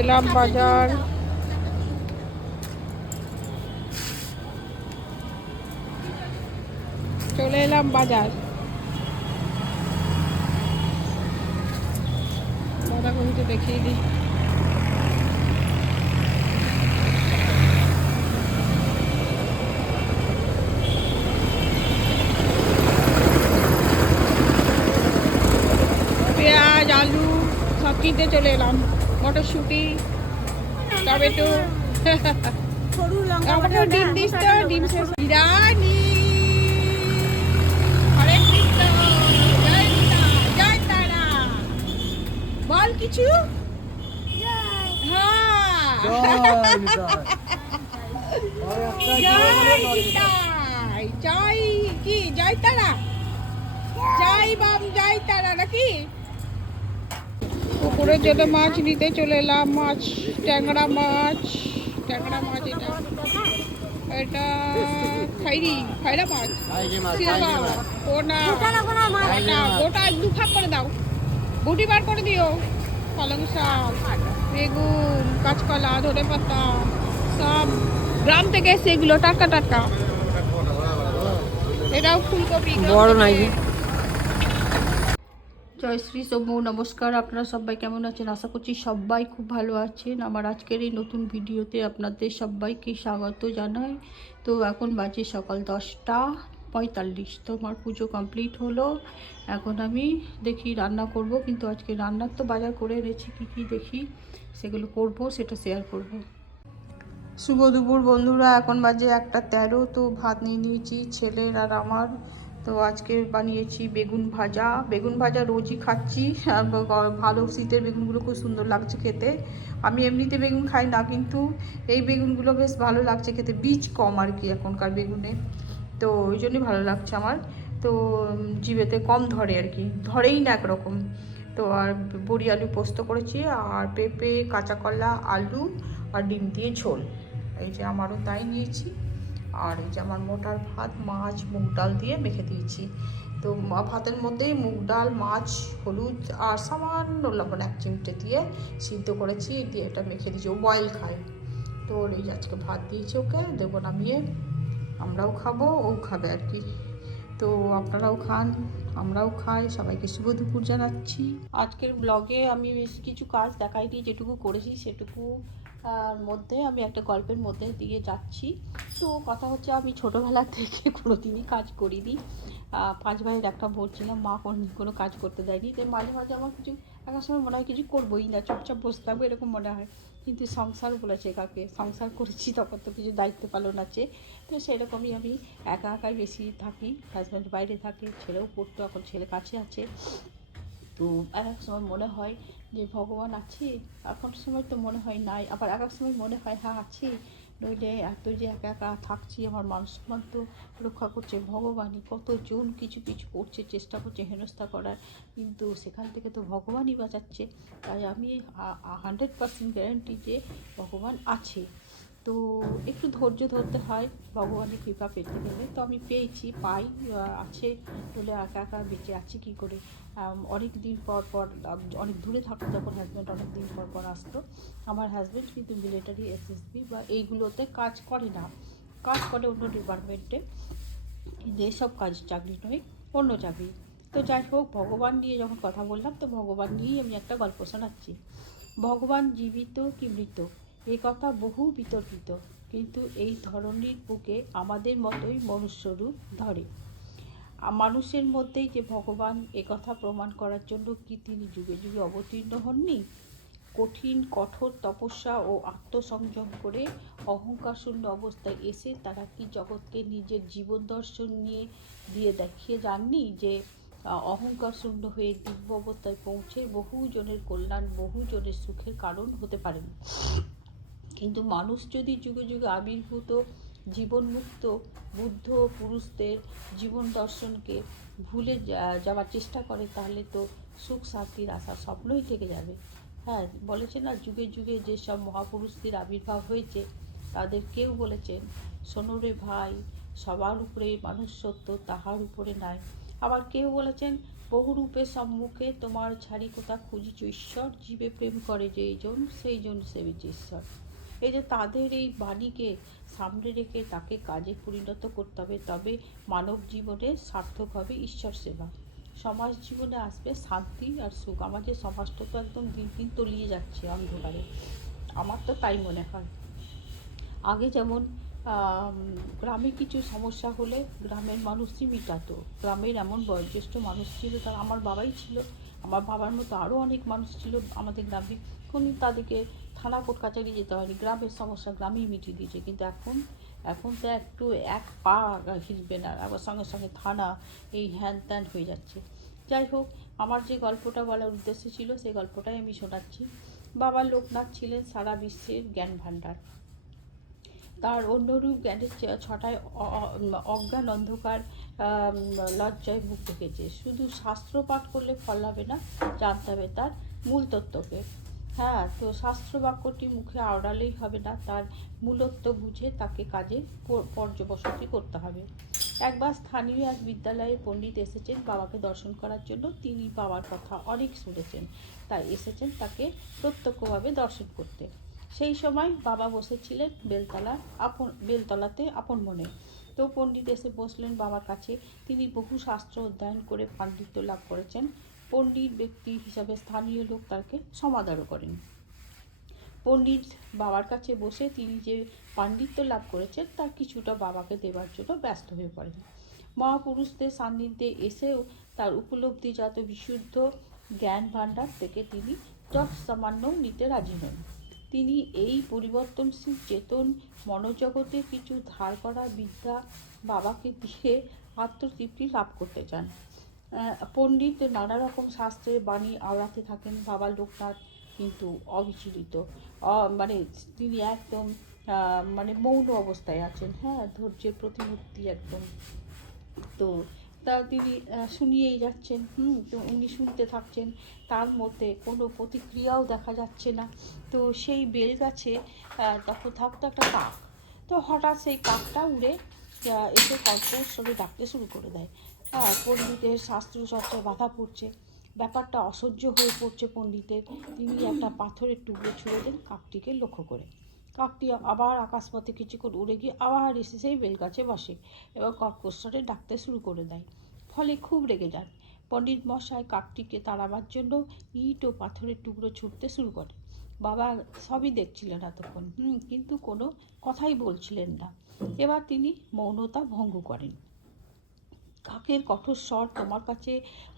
এলাম বাজার। চলে এলাম বাজার। বাঁধাকপিটা দেখিয়ে দিই। পেঁয়াজ, আলু সব কিনতে চলে এলাম। মটরশুঁটি, টমেটো। আমাকে ডিম দিস তো, ডিম শেষ। বিরিয়ানি। হরে কৃষ্ণ, জয় গীতা, জয় তারা। বল কিছু। হ্যাঁ, জয় গীতায়, জয় কি জয় তারা, জয় বাম জয় তারা নাকি। পুকুরের জন্য মাছ নিতে চলে এলাম। মাছ, ট্যাংরা মাছ। ট্যাংরা মাছ এটা এটা খৈরা মাছ, সিলভার, পোনা, গোটা দু ভাগ করে দাও, গুটি বার করে দিও। পালং শাক, বেগুন, কাঁচকলা, ধনে পাতা সব গ্রাম থেকে এসে, এগুলো টাটকা টাটকা। এটাও ফুলকপি বড় নাই। জয় শ্রী শম্ভু, নমস্কার। আপনারা সবাই কেমন আছেন? আশা করছি সবাই খুব ভালো আছেন। আমার আজকের এই নতুন ভিডিওতে আপনাদের সবাইকে স্বাগত জানাই। তো এখন বাজে সকাল 10:45। তো আমার পুজো কমপ্লিট হলো। এখন আমি দেখি রান্না করব, কিন্তু আজকে রান্নার তো বাজার করে এনেছি, কী দেখি সেগুলো করব, সেটা শেয়ার করব। শুভ দুপুর বন্ধুরা, এখন বাজে 1:13। তো ভাত নিয়ে নিয়েছি ছেলের আর আমার। তো আজকে বানিয়েছি বেগুন ভাজা। বেগুন ভাজা রোজই খাচ্ছি, ভালো শীতের বেগুনগুলো খুব সুন্দর লাগছে খেতে। আমি এমনিতে বেগুন খাই না, কিন্তু এই বেগুনগুলো বেশ ভালো লাগছে খেতে, বীজ কম আর কি এখনকার বেগুনে। তো ওই জন্যই ভালো লাগছে আমার। তো জিভেতে কম ধরে আর কি, ধরেই না একরকম। তো আর বড়ি আলু পোস্ত করেছি, আর পেঁপে, কাঁচা কলা, আলু আর ডিম দিয়ে ঝোল। এই যে আমারও তাই নিয়েছি। আর এই যে আমার মোটার ভাত, মাছ, মুগ ডাল দিয়ে মেখে দিয়েছি। তো ভাতের মধ্যেই মুগ ডাল, মাছ, হলুদ আর সামান্য লবণ 1 চিমটে দিয়ে সিদ্ধ করেছি, দিয়ে এটা মেখে দিয়েছি। ও বয়েল খায়। তো এই যে আজকে ভাত দিয়েছি, ওকে দেবো নামিয়ে। আমরাও খাবো, ও খাবে আর কি। তো আপনারাও খান, আমরাও খাই। সবাইকে শুভ দুপুর জানাচ্ছি। আজকের ব্লগে আমি বেশ কিছু কাজ দেখাইনি, যেটুকু করেছি সেটুকু মধ্যে আমি একটা গল্পের মধ্যে দিয়ে যাচ্ছি। তো কথা হচ্ছে, আমি ছোটোবেলা থেকে কোনো দিনই কাজ করিনি। 5 ভাইয়ের একটা বোন ছিলাম, মা কোনো কাজ করতে দেয়নি। তাই মাঝে মাঝে আমার কিছু একটা সময় মনে হয় কিছু করবোই না, চুপচাপ বসে থাকবো, এরকম মনে হয়। কিন্তু সংসার বলেছে কাকে, সংসার করেছি তখন তো কিছু দায়িত্ব পালন আছে। তো সেরকমই আমি একা একাই বেশি থাকি। হাজব্যান্ড বাইরে থাকে, ছেলেও পড়তো, এখন ছেলে কাছে আছে। তো এক সময় মনে হয় যে ভগবান আছে, এখন সময় তো মনে হয় নাই, আবার এক সময় মনে হয় হ্যাঁ আছে। নইলে এত যে একা একা থাকছি, আমার মান সম্মান তো রক্ষা করছে ভগবানই। কতজন কিছু কিছু করছে, চেষ্টা করছে হেনস্থা করার, কিন্তু সেখান থেকে তো ভগবানই বাঁচাচ্ছে। তাই আমি 100% গ্যারান্টি যে ভগবান আছে। তো একটু ধৈর্য ধরতে হয় ভগবানের কৃপা পেতে গেলে। তো আমি পেয়েছি, আছে বলে একা একা বেঁচে আছি কী করে। অনেক দিন পর অনেক দূরে থাকতো তখন হাজব্যান্ড, অনেক দিন পর আসতো। আমার হাজব্যান্ড কিন্তু মিলিটারি, এসএসবি বা এইগুলোতে কাজ করে না, কাজ করে অন্য ডিপার্টমেন্টে, কিন্তু এসব কাজ চাকরি নয়, অন্য চাকরি। তো যাই হোক, ভগবান নিয়ে যখন কথা বললাম, তো ভগবান নিয়েই আমি একটা গল্প শোনাচ্ছি। ভগবান জীবিত কি মৃত, এই কথা বহু বিতর্কিত, কিন্তু এই ধরনের বুকে আমাদের মতোই মনুষ্যরূপ ধরে। মানুষের মধ্যেই যে ভগবান, একথা প্রমাণ করার জন্য কি তিনি যুগে যুগে অবতীর্ণ হননি? কঠোর তপস্যা ও আত্মসংযম করে অহংকার শূন্য অবস্থায় এসে তারা কি জগৎকে নিজের জীবন দর্শন দিয়ে দেখিয়ে যাননি যে অহংকার শূন্য হয়ে দিব্য অবস্থায় পৌঁছে বহুজনের কল্যাণ, বহুজনের সুখের কারণ হতে পারেন। কিন্তু মানুষ যদি যুগে যুগে আবির্ভূত জীবনমুক্ত বুদ্ধ পুরুষদের জীবন দর্শনকে ভুলে যাওয়ার চেষ্টা করে, তাহলে তো সুখ শান্তির আশা স্বপ্নই থেকে যাবে। হ্যাঁ, বলেছে না, যুগে যুগে যেসব মহাপুরুষদের আবির্ভাব হয়েছে, তাদের কেউ বলেছেন, শোনো রে ভাই, সবার উপরে মানুষ সত্য, তাহার উপরে নাই। আবার কেউ বলেছেন, বহুরূপে সম্মুখে তোমার ছাড়ি কোথা খুঁজিছ ঈশ্বর, জীবে প্রেম করে যেইজন সেইজন সেবিছে ঈশ্বর। এই যে তাদের এই বাণীকে সামনে রেখে তাকে কাজে পরিণত করতে হবে, তবে মানব জীবনে সার্থক হবে ঈশ্বর সেবা। সমাজ জীবনে আসবে শান্তি আর সুখ। আমাদের সমাজটা তো একদম দিন দিন তলিয়ে যাচ্ছে অন্ধকারে, আমার তো তাই মনে হয়। আগে যেমন গ্রামে কিছু সমস্যা হলে গ্রামের মানুষই মিটাতো। গ্রামের এমন বয়োজ্যেষ্ঠ মানুষ ছিল, তার আমার বাবাই ছিল, আমার বাবার মতো আরও অনেক মানুষ ছিল আমাদের গ্রামে, কোনো তাদেরকে থানা কোর্ট কাছারি যেতে হয়নি, গ্রামের সমস্যা গ্রামেই মিটিয়ে দিয়েছে। কিন্তু এখন তো একটু এক পা হিলবে না, আবার সঙ্গে সঙ্গে থানা, এই হ্যান ত্যান হয়ে যাচ্ছে। যাই হোক, আমার যে গল্পটা বলার উদ্দেশ্য ছিল সেই গল্পটাই আমি শোনাচ্ছি। বাবা লোকনাথ ছিলেন সারা বিশ্বের জ্ঞান ভাণ্ডার। তার অন্যরূপ জ্ঞানের ছটায় অজ্ঞান অন্ধকার লজ্জায় মুখ ঢেকেছে। শুধু শাস্ত্র পাঠ করলে ফল হবে না, জানতে হবে তার মূল তত্ত্বকে। হ্যাঁ, তো শাস্ত্র বাক্যটি মুখে আওড়ালেই হবে না, তার মূলত্ব বুঝে তাকে কাজে পর্যবসতি করতে হবে। একবার স্থানীয় এক বিদ্যালয়ে পণ্ডিত এসেছেন বাবাকে দর্শন করার জন্য। তিনি বাবার কথা অনেক শুনেছেন, তাই এসেছেন তাকে প্রত্যক্ষভাবে দর্শন করতে। সেই সময় বাবা বসেছিলেন বেলতলাতে আপন মনে। তো পণ্ডিত এসে বসলেন বাবার কাছে। তিনি বহু শাস্ত্র অধ্যয়ন করে পাণ্ডিত্য লাভ করেছেন। পণ্ডিত ব্যক্তি হিসাবে স্থানীয় লোক তাকে সমাদর করেন। পণ্ডিত বাবার কাছে বসে তিনি যে পাণ্ডিত্য লাভ করেছেন তার কিছুটা বাবাকে দেওয়ার জন্য ব্যস্ত হয়ে পড়েন। মহাপুরুষদের সান্নিধ্যে এসেও তার উপলব্ধিজাত বিশুদ্ধ জ্ঞান ভাণ্ডার থেকে তিনি যত সামান্য নিতে রাজি নন। তিনি এই পরিবর্তনশীল চেতন মনোজগতে কিছু ধার করা বিদ্যা বাবাকে দিয়ে আত্মতৃপ্তি লাভ করতে চান। পণ্ডিত নানা রকম শাস্ত্রের বাণী আওড়াতে থাকেন। বাবা লোকনাথ কিন্তু অবিচলিত, মানে তিনি একদম মানে মৌন অবস্থায় আছেন। হ্যাঁ, ধৈর্যের প্রতিমূর্তি একদম। তো তিনি শুনিয়েই যাচ্ছেন। তো উনি শুনতে থাকছেন, তার মধ্যে কোনো প্রতিক্রিয়াও দেখা যাচ্ছে না। তো সেই বেল গাছে তখন থাকতো একটা কাক। তো হঠাৎ সেই কাকটা উড়ে এসে কণ্ঠস্বরে ডাকতে শুরু করে দেয়। পণ্ডিতের শাস্ত্র চর্চায় বাধা পড়ছে, ব্যাপারটা অসহ্য হয়ে পড়ছে পণ্ডিতের। তিনি একটা পাথরের টুকরো ছুঁড়ে দেন কাকটিকে লক্ষ্য করে। কাকটি আবার আকাশপথে কিছুক্ষণ উড়ে গিয়ে আবার এসে সেই বেলগাছে বসে এবং কর্কশ্বরে ডাকতে শুরু করে দেয়। ফলে খুব রেগে যান। পণ্ডিত মশাই কাকটিকে তাড়াবার জন্য ইট ও পাথরের টুকরো ছুটতে শুরু করে। বাবা সবই দেখছিলেন এতক্ষণ, কিন্তু কোনো কথাই বলছিলেন না। এবার তিনি মৌনতা ভঙ্গ করেন। কাকের কঠোর স্বর তোমার কাছে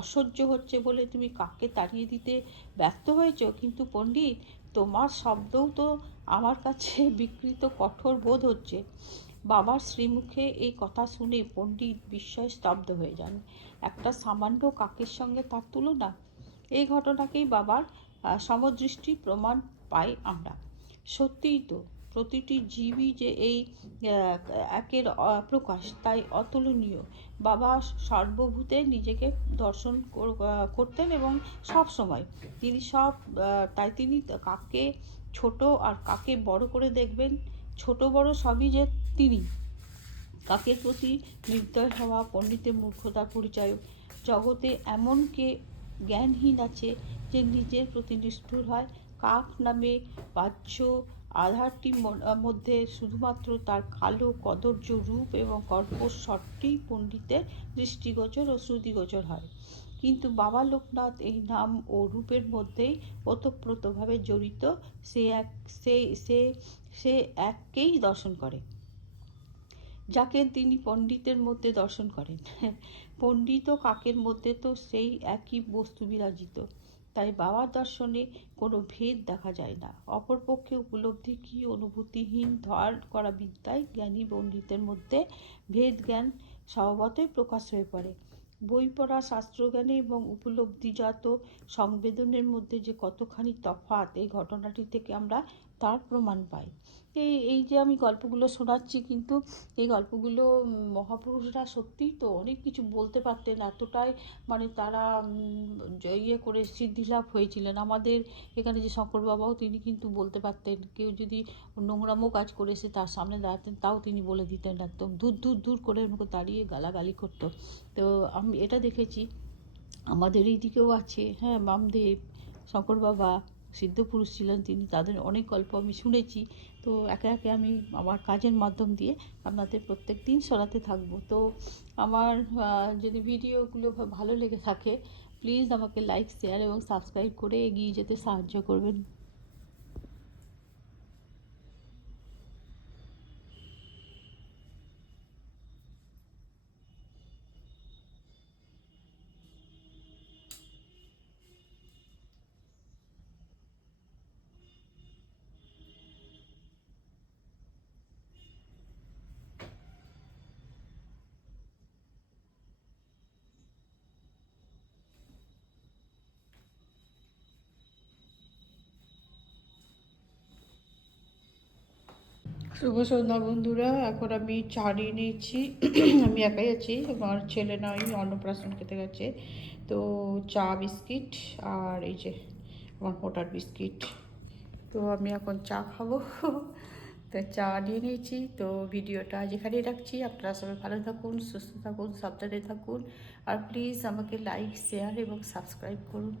অসহ্য হচ্ছে বলে তুমি কাককে তাড়িয়ে দিতে ব্যর্থ হয়েছ, কিন্তু পণ্ডিত তোমার শব্দও তো আমার কাছে বিকৃত কঠোর বোধ হচ্ছে। বাবার শ্রীমুখে এই কথা শুনে পণ্ডিত বিস্ময়ে স্তব্ধ হয়ে যান। একটা সামান্য কাকের সঙ্গে তার তুলনা! এই ঘটনাকেই বাবার সমদৃষ্টি প্রমাণ পাই আমরা। সত্যিই তো, প্রতিটি জীবই যে এই একের প্রকাশ, তাই অতুলনীয়। বাবা সর্বভূতে নিজেকে দর্শন করতেন এবং সব সময় তিনি তাই তিনি কাকে ছোট আর কাকে বড় করে দেখবেন, ছোট বড় সবই যে তিনি। কাকের প্রতি নির্দয় হওয়া পণ্ডিতের মূর্খতার পরিচয়। জগতে এমন কে জ্ঞানহীন আছে যে নিজের প্রতি নিষ্ঠুর হয়? কাক নামে বাহ্য আধারটির মধ্যে শুধুমাত্র তার কালো কদর্য রূপ এবং কর্কশ্বরটি পণ্ডিতের দৃষ্টিগোচর ও শ্রুতিগোচর হয়। কিন্তু বাবা লোকনাথ এই নাম ও রূপের মধ্যেই ওতপ্রোতভাবে জড়িত। সে এককেই দর্শন করে, যাকে তিনি পণ্ডিতের মধ্যে দর্শন করেন। পণ্ডিত ও কাকের মধ্যে তো সেই একই বস্তু বিরাজিত। তাই বাবার দর্শনে কোনো ভেদ দেখা যায় না। অপরপক্ষে উপলব্ধি কি অনুভূতিহীন ধার করা বিদ্যায় জ্ঞানী পণ্ডিতের মধ্যে ভেদ জ্ঞান স্বভাবতই প্রকাশ হয়ে পড়ে। বই পড়া শাস্ত্রজ্ঞানে এবং উপলব্ধিজাত সংবেদনের মধ্যে যে কতখানি তফাৎ, এই ঘটনাটি থেকে আমরা তার প্রমাণ পাই। এই যে আমি গল্পগুলো শোনাচ্ছি, কিন্তু এই গল্পগুলো মহাপুরুষরা সত্যিই তো অনেক কিছু বলতে পারতেন, এতটাই মানে তারা ইয়ে করে সিদ্ধিলাভ হয়েছিলেন। আমাদের এখানে যে শঙ্কর বাবাও, তিনি কিন্তু বলতে পারতেন। কেউ যদি নোংরামো কাজ করে এসে তার সামনে দাঁড়াতেন, তাও তিনি বলে দিতেন, একদম দূর দূর দূর করে ওনাকে দাঁড়িয়ে গালাগালি করতো। তো আমি এটা দেখেছি। আমাদের এই দিকেও আছে, হ্যাঁ, বামদেব, শঙ্কর বাবা, সিদ্ধপুরুষ ছিলেন তিনি, তাদের অনেক গল্প আমি শুনেছি। তো একে একে আমি আমার কাজের মাধ্যম দিয়ে আপনাদের প্রত্যেক দিন শোনাতে থাকবো। তো আমার যদি ভিডিওগুলো ভালো লেগে থাকে, প্লিজ আমাকে লাইক, শেয়ার এবং সাবস্ক্রাইব করে এগিয়ে যেতে সাহায্য করবেন। শুভ সন্ধ্যা বন্ধুরা, এখন আমি চা নিয়ে নিয়েছি। আমি একাই আছি, আমার ছেলে নয়, অন্নপ্রাশন খেতে গেছে। তো চা, বিস্কিট আর এই যে আমার মোটার বিস্কিট। তো আমি এখন চা খাবো। তো চা নিয়ে নিয়েছি। তো ভিডিওটা আজ এখানেই রাখছি। আপনারা সবাই ভালো থাকুন, সুস্থ থাকুন, সাবধানে থাকুন। আর প্লিজ আমাকে লাইক, শেয়ার এবং সাবস্ক্রাইব করুন।